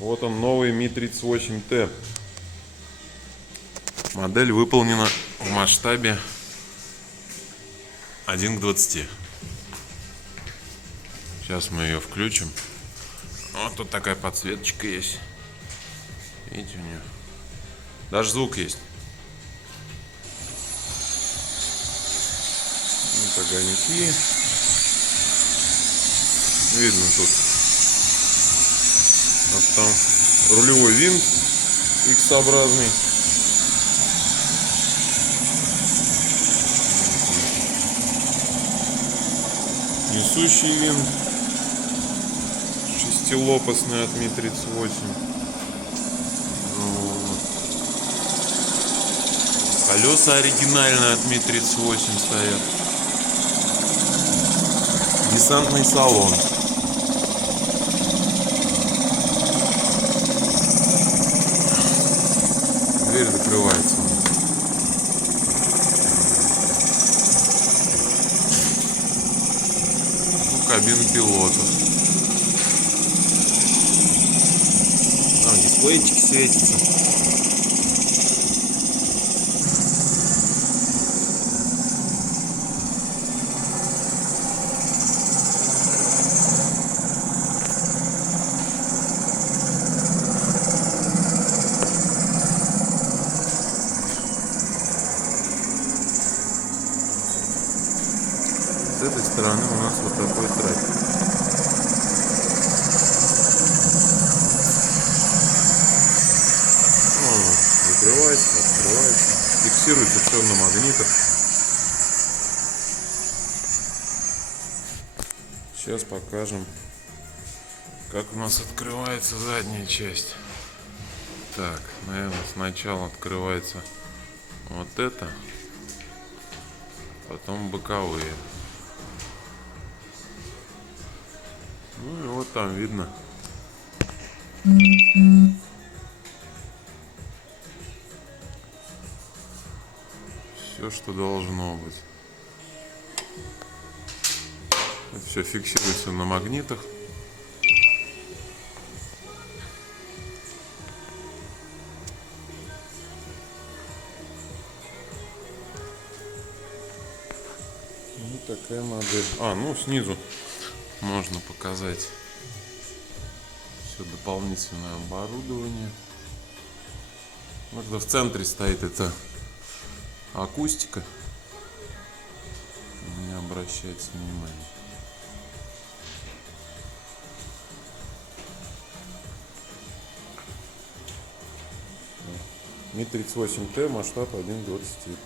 Вот он, новый Ми-38Т. Модель выполнена в масштабе 1:20. Сейчас мы ее включим. Вот тут такая подсветочка есть. Видите, у нее даже звук есть. Вот огоньки. Видно тут. Вот там рулевой винт X-образный. Несущий винт шестилопастный от Ми-38. Вот. Колеса оригинальные от Ми-38 стоят. Десантный салон. Дверь закрывается. Кабина пилота. Там дисплейчики светятся. С этой стороны у нас вот такой трек. Закрывается, открывается. Фиксируется все на магнитах. Сейчас покажем, как у нас открывается задняя часть. Так, наверное, сначала открывается вот это, потом боковые. Ну и вот там видно. Все, что должно быть. Это все фиксируется на магнитах. Вот такая модель. Ну снизу можно показать все дополнительное оборудование. Вот в центре стоит это акустика. Не обращается внимания. Ми-38Т, масштаб 1:20.